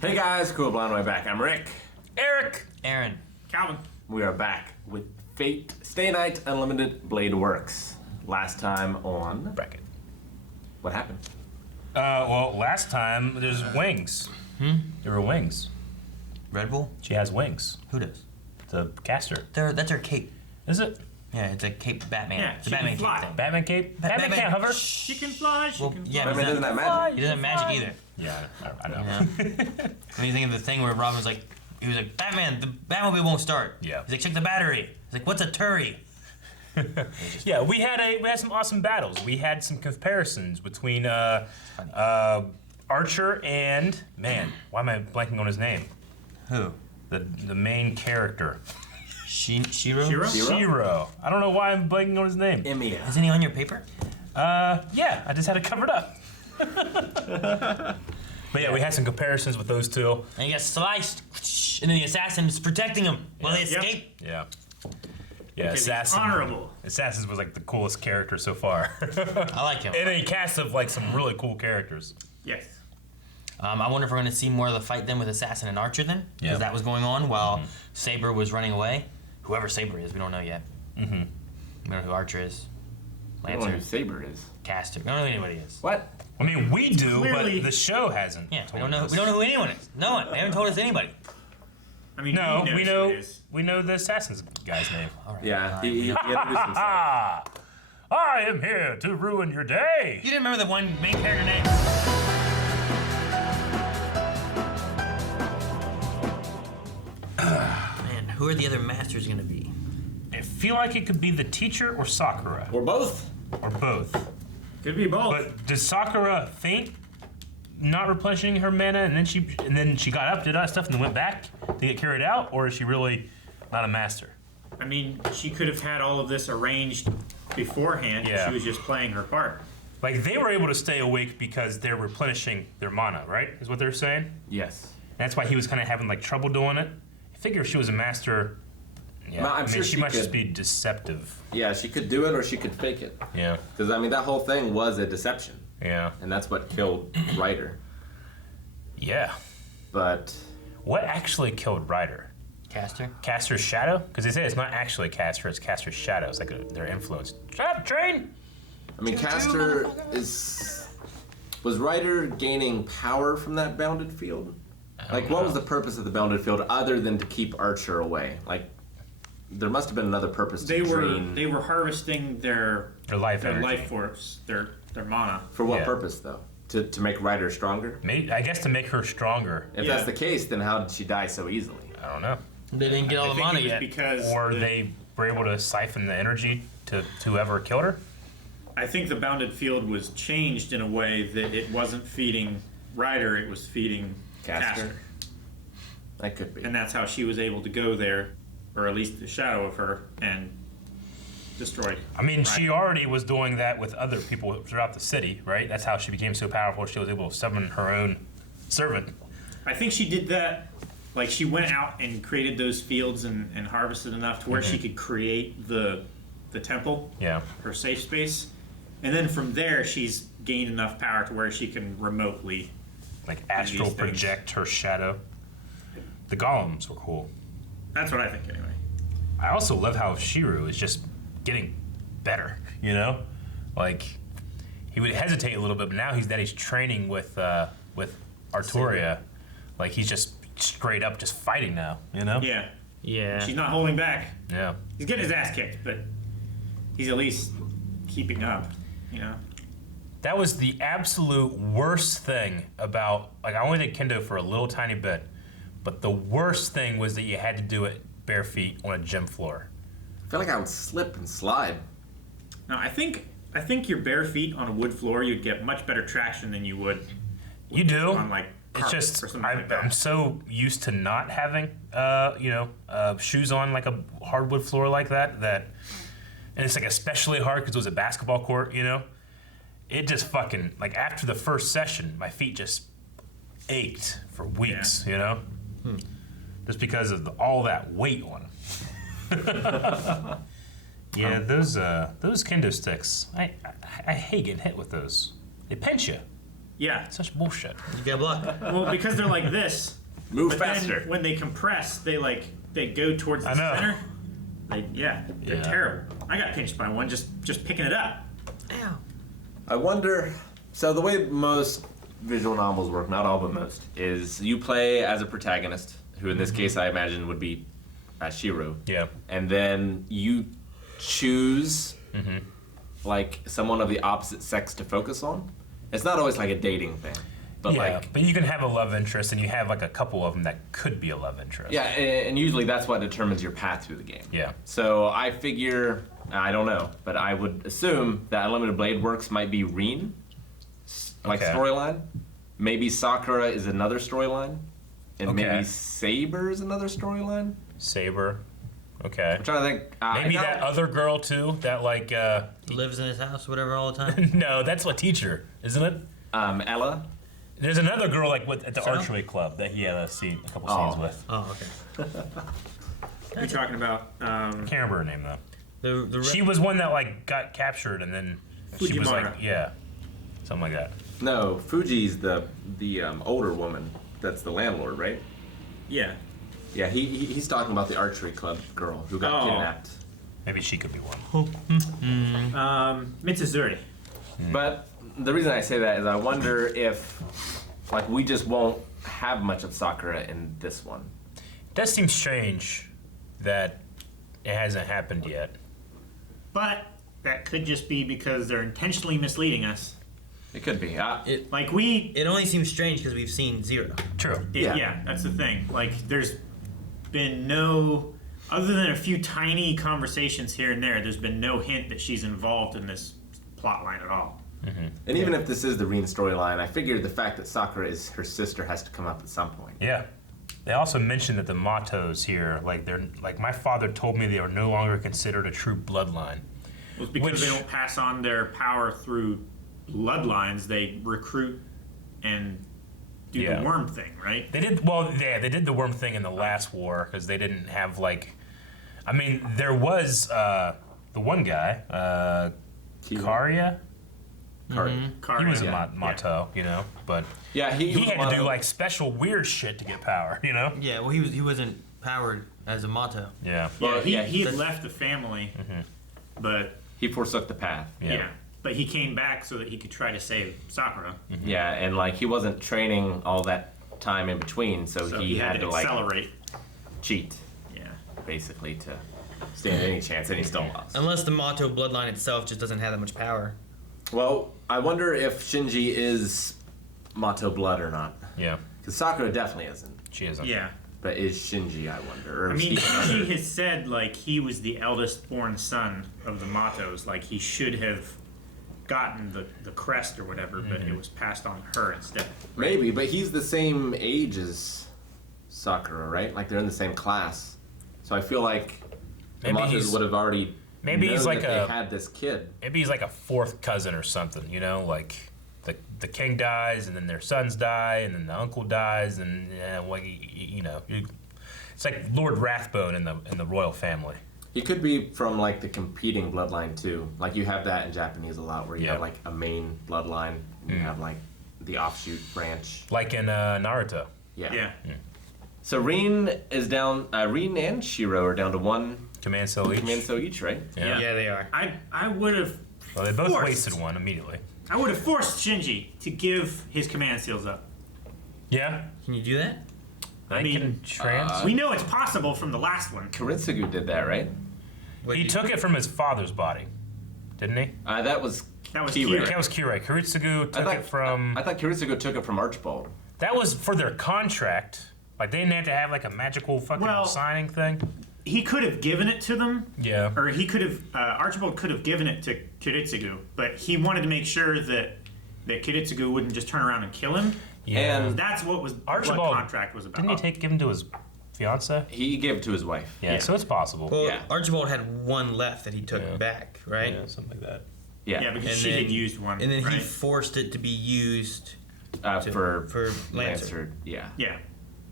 Hey guys, Cool Blind Way back. I'm Rick. Eric. Aaron. Calvin. We are back with Fate Stay Night Unlimited Blade Works. Last time on Bracket. What happened? Well, last time there's wings. There were wings. Red Bull? She has wings. Who does? The caster. That's her cape. Is it? Yeah, it's a cape Batman. Yeah, it's a she Batman can fly. cape thing. Batman cape? Batman can't hover. She can fly, she can fly. Yeah, Batman doesn't have magic. He doesn't have magic either. Yeah, I know. You know? When you think of the thing where Robin was like, he was like, Batman, the Batmobile won't start. Yeah. He's like, check the battery. He's like, what's a turry? Yeah, we had some awesome battles. We had some comparisons between Archer and why am I blanking on his name? Who? The main character. Shiro? Shiro. I don't know why I'm blanking on his name. Emiya. Isn't he on your paper? Yeah, I just had it covered up. But yeah, we had some comparisons with those two. And he got sliced, and then the assassin's protecting him while they escape. Yeah. Yeah, Assassin. Honorable. Assassin was like the coolest character so far. I like him. And a cast of like some really cool characters. Yes. I wonder if we're going to see more of the fight then with Assassin and Archer then? Because that was going on while Saber was running away. Whoever Saber is, we don't know yet. We don't know who Archer is. I don't know Lancer. who Saber is. Caster. We don't know who anybody is. What? I mean, we do, Clearly- but the show hasn't. Yeah, we told don't know. us. We don't know who anyone is. No one. They haven't told us anybody. I mean, No, he knows we who know. it is. We know the assassin's guy's name. All right. Yeah, he introduced himself. Ah! I am here to ruin your day. You didn't remember the one main character name? Man, who are the other masters going to be? I feel like it could be the teacher or Sakura, Or both. or both. Could be both. But did Sakura faint, not replenishing her mana, and then she got up, did all that stuff, and then went back to get carried out, or is she really not a master? I mean, she could have had all of this arranged beforehand. Yeah. She was just playing her part. Like they were able to stay awake because they're replenishing their mana, right? Is what they're saying. Yes. That's why he was kind of having like trouble doing it. I figure if she was a master, yeah, No, I'm I mean, sure she she must just could. be deceptive. Yeah, she could do it or she could fake it. Yeah, Because, I mean, that whole thing was a deception. yeah, And that's what killed Ryder. yeah. But, What actually killed Ryder? Caster? Caster's shadow? Because they say it's not actually Caster, it's Caster's shadow. It's like their influence. Shut up, train! I mean, Caster was Ryder gaining power from that bounded field? Like, what was the purpose of the bounded field other than to keep Archer away? Like, there must have been another purpose to They drain. were harvesting their Their life energy. life force, their mana. For what Yeah. purpose, though? To make Ryder stronger? I guess to make her stronger. If Yeah. that's the case, then how did she die so easily? I don't know. They didn't get all I the think mana it was yet. because Or they were able to siphon the energy to whoever killed her. I think the bounded field was changed in a way that it wasn't feeding Ryder, it was feeding Caster. That could be. And that's how she was able to go there, or at least the shadow of her, and destroy. I mean, she already was doing that with other people throughout the city, right? That's how she became so powerful. She was able to summon her own servant. I think she did that, like she went out and created those fields and harvested enough to where she could create the temple, Yeah. her safe space. And then from there, she's gained enough power to where she can remotely. Like astral these things. project her shadow. The golems were cool. That's what I think, anyway. I also love how Shiru is just getting better, you know? Like, he would hesitate a little bit, but now he's training with Arturia. Like, he's just straight up just fighting now, you know? Yeah, Yeah. she's not holding back. Yeah. He's getting his ass kicked, but he's at least keeping up, you know? That was the absolute worst thing about, like, I only did kendo for a little tiny bit, but the worst thing was that you had to do it bare feet on a gym floor. I feel like I would slip and slide. Now, I think your bare feet on a wood floor, you'd get much better traction than you would You do. on, like, It's carpet just, or something like that. I'm so used to not having, shoes on like a hardwood floor like that, and it's like especially hard because it was a basketball court, you know? It just fucking, like after the first session, my feet just ached for weeks, you know? Just because of all that weight on them. Yeah, those kendo sticks, I hate getting hit with those. They pinch you. Yeah. Such bullshit. You get blocked. Well, because they're like this. Move But faster. then when they compress, they go towards the I know. center. They're Yeah. terrible. I got pinched by one just picking it up. Ow. I wonder. So the way most visual novels work, not all but most, is you play as a protagonist, who in this case I imagine would be Shiro, Yeah. and then you choose like someone of the opposite sex to focus on. It's not always like a dating thing, but Yeah, like but you can have a love interest, and you have like a couple of them that could be a love interest. yeah, and usually that's what determines your path through the game. Yeah. So I figure, I don't know, but I would assume that Unlimited Blade Works might be Rin, like Okay. storyline. Maybe Sakura is another storyline, and Okay. maybe Saber is another storyline. Saber. Okay. I'm trying to think. Maybe I that got- other girl too. That like Lives in his house, whatever, all the time. no, that's a teacher, isn't it? Ella. There's another girl like at the Sarah? archery club that he had a couple Oh. scenes with. Oh, okay. You're talking about Can't remember her name though. The She was one that like got captured and then she was like Fujimura. something like that. No, Fuji's the older woman. That's the landlord, right? yeah. Yeah, he's talking about the archery club girl who got Oh. kidnapped. Maybe she could be one. Mitsuzuri. But the reason I say that is I wonder if, like, we just won't have much of Sakura in this one. It does seem strange that it hasn't happened yet. But that could just be because they're intentionally misleading us. It could be. Like we It only seems strange because we've seen Zero. True. yeah, that's the thing. Like there's been no other than a few tiny conversations here and there's been no hint that she's involved in this plot line at all. And even if this is the Rin storyline, I figured the fact that Sakura is her sister has to come up at some point. Yeah. They also mentioned that the Matos here, like they're like my father told me they are no longer considered a true bloodline. Well, it's because Which- they don't pass on their power through bloodlines. They recruit and do Yeah. the worm thing, right? They did they did the worm thing in the last war because they didn't have like, I mean there was the one guy Karya. Card. He was a Yeah. Mato, you know, but Yeah, he he was had one to do of- like special weird shit to get power, you know? Yeah, well, he wasn't powered as a Mato. Yeah. Well, he yeah, he had that's- left the family, but he forsook the path. yeah. But he came back so that he could try to save Sakura. Yeah, and like he wasn't training all that time in between, so, So he had to like accelerate. cheat Yeah. basically to stand any chance, and he still lost. Unless the Mato bloodline itself just doesn't have that much power. Well, I wonder if Shinji is Mato blood or not. Yeah. Because Sakura definitely isn't. She isn't. Yeah. But is Shinji, I wonder? Or I is mean, he Shinji has said like he was the eldest born son of the Matos. Like he should have gotten the crest or whatever, but it was passed on to her instead. Maybe, but he's the same age as Sakura, right? Like they're in the same class. So I feel like the Maybe Matos he's- would have already maybe he's known like that a- they had this kid. Maybe he's like a fourth cousin or something, you know, like the king dies and then their sons die and then the uncle dies and you know, it's like Lord Rathbone in the royal family. He could be from like the competing bloodline too. Like you have that in Japanese a lot, where you Yeah. have like a main bloodline, and you have like the offshoot branch. Like in Naruto. Yeah. Yeah. So Rin is down. Rin and Shiro are down to one Command Cell each. command so each, right? Yeah. Yeah, they are. I would have. Well, they both forced- wasted one immediately. I would have forced Shinji to give his command seals up. Yeah. Can you do that? I mean, can trans. We know it's possible from the last one. Kiritsugu did that, right? Wait, He you- took it from his father's body, didn't he? That was That was Kira. Kira. That was Kirei. Kiritsugu took it from. I thought Kiritsugu took it from Archibald. That was for their contract. Like they didn't have to have like a magical fucking Well- signing thing. He could have given it to them, Yeah. or he could have. Archibald could have given it to Kiritsugu, but he wanted to make sure that Kiritsugu wouldn't just turn around and kill him. Yeah. And That's what Archibald what contract was about. Didn't he give him to his fiance? he gave it to his wife. Yeah, Yeah. so it's possible. Well, Yeah. Archibald had one left that he took Yeah. back, right? Yeah, something like that. Yeah. Yeah, because And she then- had used one. And then he right? forced it to be used For Lancer. Yeah. Yeah.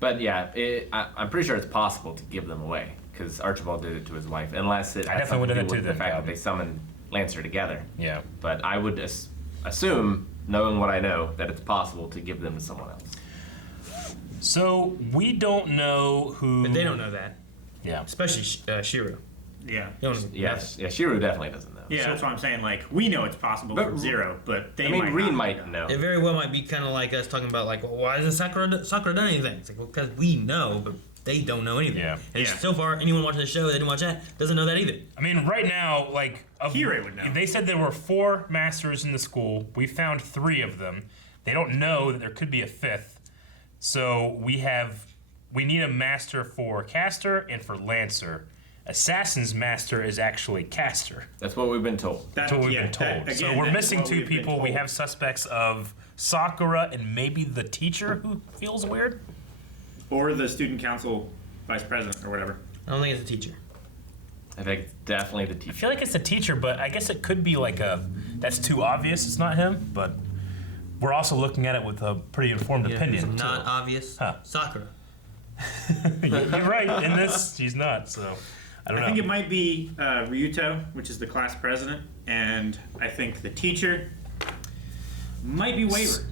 But yeah, I'm pretty sure it's possible to give them away because Archibald did it to his wife, unless it I has definitely something to would do have with too the then, fact that Calvin. they summoned Lancer together. Yeah. But I would assume knowing what I know, that it's possible to give them to someone else. So we don't know who. But they don't know that, Yeah. especially Shiru. Yeah. They don't know Yes, yeah, Shiru definitely doesn't know. Yeah, that's what I'm saying. Like, we know it's possible But- from Zero, but they I mean, might Reed not might know. It very well might be kind of like us talking about like, well, why hasn't Sakura done anything? It's like, well, because we know, but they don't know anything. Yeah. And Yeah. so far, anyone watching the show that didn't watch that doesn't know that either. I mean, right now, like Kirei would know. They said there were 4 masters in the school. We found 3 of them. They don't know that there could be a 5th. So we need a master for caster and for lancer. Assassin's master is actually caster. That's what we've been told. That's what we've been told. Again, so we're that is missing what 2 we've been people. We told. have suspects of Sakura and maybe the teacher who feels weird. Or the student council vice president or whatever. I don't think it's a teacher. I think it's definitely the I teacher. feel like it's the teacher, but I guess it could be like that's too obvious. It's not him, but we're also looking at it with a pretty informed opinion. It's not too. obvious. Huh. Sakura. You're right. In this, she's not. So I don't know. I think it might be Ryuto, which is the class president, and I think the teacher might be Waver.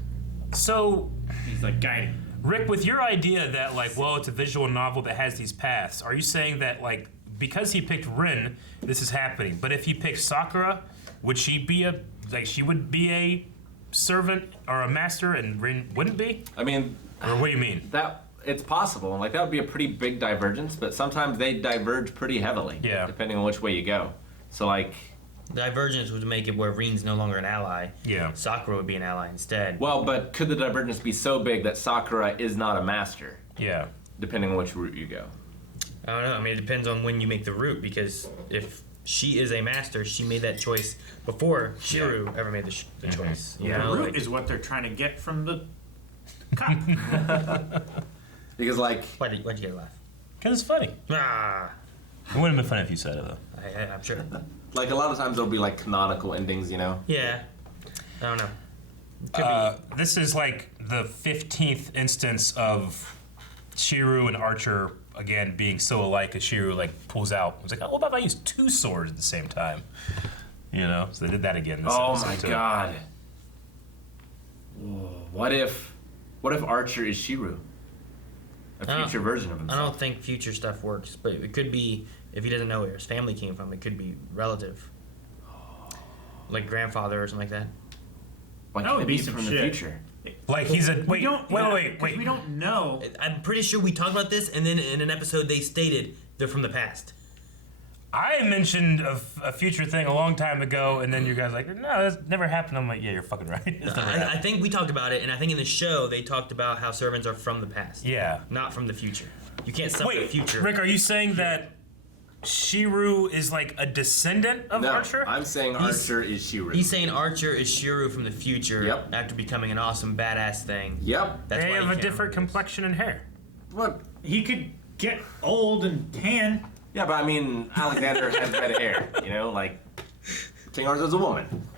So, He's like guiding. Rick, with your idea that like, well, it's a visual novel that has these paths, are you saying that like because he picked Rin, this is happening? But if he picked Sakura, would she be she would be a servant or a master, and Rin wouldn't be? I mean, Or what do you mean? that it's possible. Like that would be a pretty big divergence, but sometimes they diverge pretty heavily. Yeah. Depending on which way you go. So like, Divergence would make it where Rin's no longer an ally. Yeah. Sakura would be an ally instead. well, but could the divergence be so big that Sakura is not a master? Yeah. Depending on which route you go. I don't know. I mean, it depends on when you make the route, because if she is a master, she made that choice before Shiru ever made the choice. You The know, root like, is what they're trying to get from the cup. Because like, why'd you get a laugh? Because it's funny. Ah, It wouldn't have been funny if you said it though. I'm sure. a lot of times there'll be like canonical endings, you know? Yeah. I don't know. Could This is like the 15th instance of Shiru and Archer again being so alike as Shiru like pulls out. It's like, oh, what about if I use 2 swords at the same time? You know, so they did that again. This Oh episode, my too. god. Whoa, what if Archer is Shiru? A Oh. future version of I himself. don't think future stuff works, but it could be, if he doesn't know where his family came from, it could be relative. Like grandfather or something like that. Why That can't would it be be some from the shit. future? Like he's a We don't. yeah, wait. 'cause We don't know. I'm pretty sure we talked about this, and then in an episode they stated they're from the past. I mentioned a future thing a long time ago, and then you guys like, no, that's never happened. I'm like, yeah, you're fucking right. It's never happened. I think we talked about it, and I think in the show they talked about how servants are from the past. Yeah. Not from the future. You can't summon the Wait, future. Rick, are you saying that Shiru is like a descendant of No, Archer? I'm saying He's- Archer is Shiru. He's saying Archer is Shiru from the future Yep. after becoming an awesome badass thing. Yep. That's They why he have a can't different remember this. complexion and hair. What? He could get old and tan. Yeah, but I mean, Alexander has red hair. You know, like King Arthur's a woman.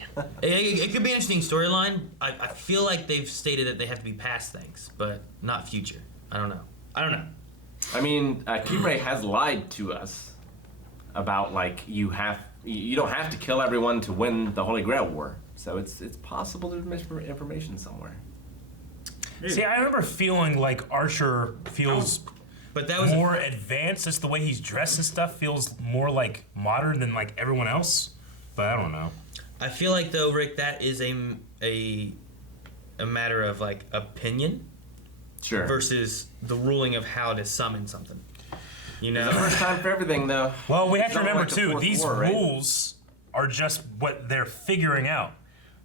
It could be an interesting storyline. I feel like they've stated that they have to be past things, but not future. I don't know. I mean, Kirei has lied to us about like you don't have to kill everyone to win the Holy Grail War. So it's possible there's misinformation somewhere. See, I remember feeling like Archer feels But that was more advanced. Just the way he's dressed and stuff feels more like modern than like everyone else. But I don't know. I feel like though, Rick, that is a matter of like opinion Sure. versus the ruling of how to summon something. You know, It's the first time for everything, though. Well, we have It's to not remember like the too, Fourth these War, right? rules are just what they're figuring out.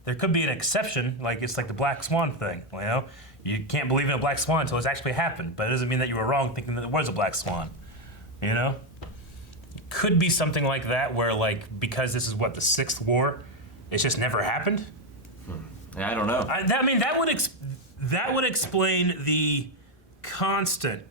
There could be an exception, like it's like the Black Swan thing. You know, you can't believe in a Black Swan until it's actually happened, but it doesn't mean that you were wrong thinking that there was a Black Swan. You know, could be something like that where like because this is what the 6th war, it's just never happened. Yeah, I don't know. I mean, that would explain the constant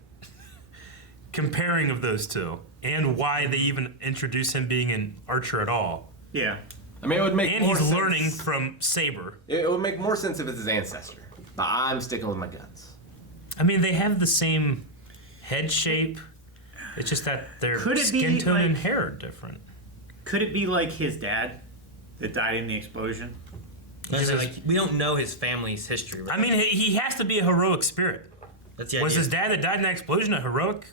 comparing of those two and why they even introduce him being an archer at all. Yeah. I mean, it would make And more he's sense. learning from Saber. It would make more sense if it's his ancestor. But I'm sticking with my guns. I mean, they have the same head shape. It's just that their Could it skin be, tone and like- hair are different. Could it be like his dad that died in the explosion? We don't know his family's history. Right? I mean, he has to be a heroic spirit. That's the Was idea. his dad that died in that explosion a heroic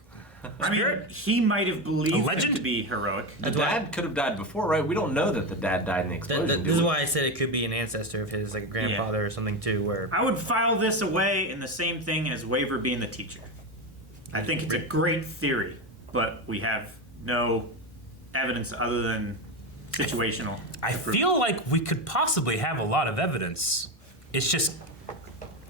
I mean, spirit? he might have believed him legend? to be heroic. The dad could have died before, right? We don't know that the dad died in the explosion. do This is we? why I said it could be an ancestor of his, like a grandfather or something too. Where I would file this away in the same thing as Waver being the teacher. I think it's a great theory, but we have no evidence other than situational. I feel like we could possibly have a lot of evidence. It's just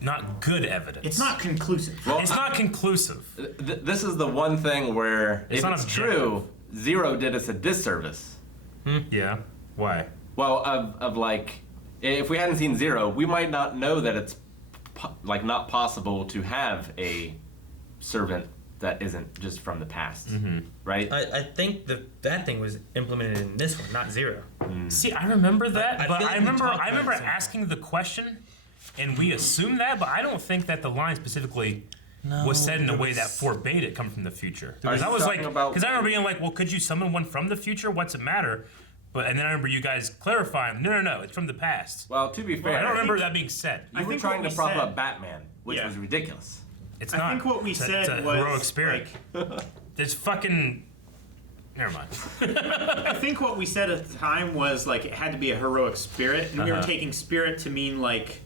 not good evidence. It's not conclusive. Well, It's not conclusive. This is the one thing where, if not it's objective. true, Zero did us a disservice. Yeah. Why? Well, of like, if we hadn't seen Zero, we might not know that it's not possible to have a servant that isn't just from the past, right? I think that thing was implemented in this one, not Zero. See, I remember that, I but feel like I we remember talked about it asking the question, and we assumed that, but I don't think that the line specifically was said in a way that forbade it coming from the future. Because you I was like, talking about- because I remember being like, well, could you summon one from the future? What's it matter? And then I remember you guys clarifying, no, it's from the past. Well, to be fair, I don't remember that being said. you were think trying what to we prop said- up Batman, which Yeah. was ridiculous. It's I not. think what we It's a said was heroic spirit. like, It's fucking. Never mind. I think what we said at the time was like it had to be a heroic spirit, and we were Uh-huh. taking spirit to mean like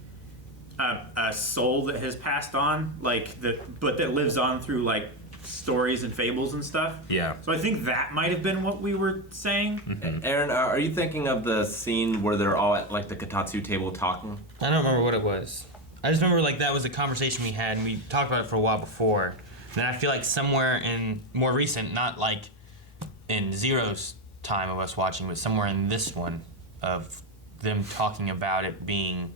a soul that has passed on, like but that lives on through like stories and fables and stuff. Yeah. So I think that might have been what we were saying. Aaron, are you thinking of the scene where they're all at like the Kotatsu table talking? I don't remember what it was. I just remember like that was a conversation we had, and we talked about it for a while before. And then I feel like somewhere in more recent, not like in Zero's time of us watching, but somewhere in this one of them talking about it being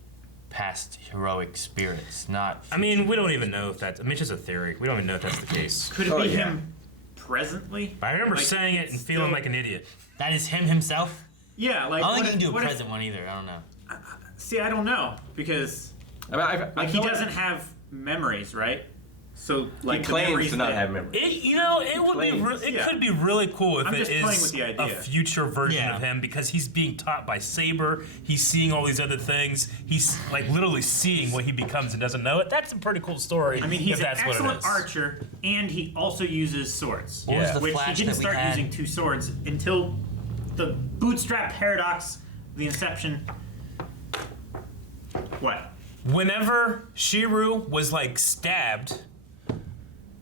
past heroic spirits, not. I mean, we don't even know if that's. I mean, it's just a theory. We don't even know if that's the case. Could it Oh, be yeah. him presently? But I remember Like, saying it and feeling still- like an idiot. That is him himself. Yeah, like I don't what think you if- can do a what if- present one either. I don't know. See, I don't know because I mean, I like he feel doesn't have memories, right? So like He the claims memories to not that- have memory. It would be. claims, It yeah. could be really cool if I'm it just playing is with the a idea. future version Yeah. of him because he's being taught by Saber. He's seeing all these other things. He's like literally seeing what he becomes and doesn't know it. That's a pretty cool story. I mean, he's if an that's what it excellent is. archer, and he also uses swords. What was Yeah. the Which he flash didn't that we start had? using two swords until the bootstrap paradox, the inception. What? Whenever Shiru was like stabbed,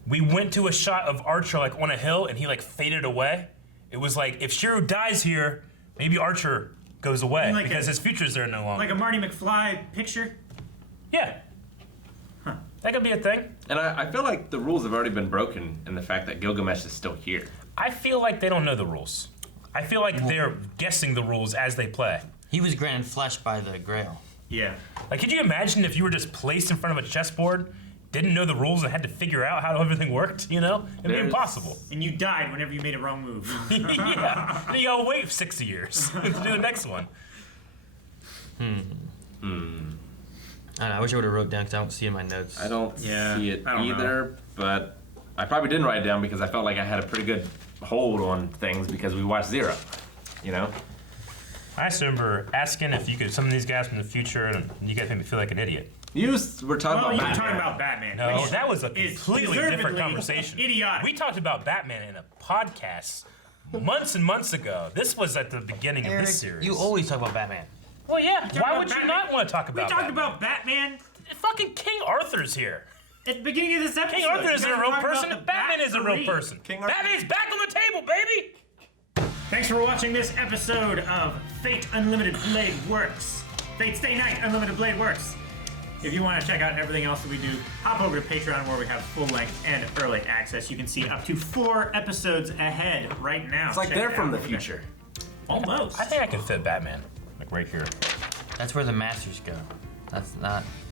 we went to a shot of Archer like on a hill and he like faded away. It was like if Shiru dies here, maybe Archer goes away Like because a- his future's there no longer. Like a Marty McFly picture? Yeah. That could be a thing. And I feel like the rules have already been broken in the fact that Gilgamesh is still here. I feel like they don't know the rules. I feel like they're guessing the rules as they play. He was granted flesh by the Grail. Yeah. Like, could you imagine if you were just placed in front of a chessboard, didn't know the rules, and had to figure out how everything worked? You know, it'd be There's- impossible. And you died whenever you made a wrong move. Yeah, and you gotta wait 60 years to do the next one. I don't know, I wish I would have wrote down because I don't see it in my notes. I don't Yeah, see it I don't know. either, but I probably didn't write it down because I felt like I had a pretty good hold on things because we watched Zero, you know? I just remember asking if you could summon these guys from the future, and you guys made me feel like an idiot. You were talking Well, about you were Batman. talking about Batman. No, which that was a is completely different deservedly conversation. idiotic. We talked about Batman in a podcast months and months ago. This was at the beginning of Eric, this series. you always talk about Batman. Well, yeah. Talking Why about would you Batman. not want to talk about We talked Batman? about Batman Fucking King Arthur's here. at the beginning of this episode. King Arthur isn't You a guys real were talking person. about the Batman is a real Bat-3. person. King Arthur- Batman's back on the table, baby. Thanks for watching this episode of Fate Unlimited Blade Works. Fate Stay Night Unlimited Blade Works. If you want to check out everything else that we do, hop over to Patreon where we have full length and early access. You can see up to 4 episodes ahead right now. It's like Check they're it from out. the future. Almost. I think I could fit Batman, like right here. That's where the masters go. That's not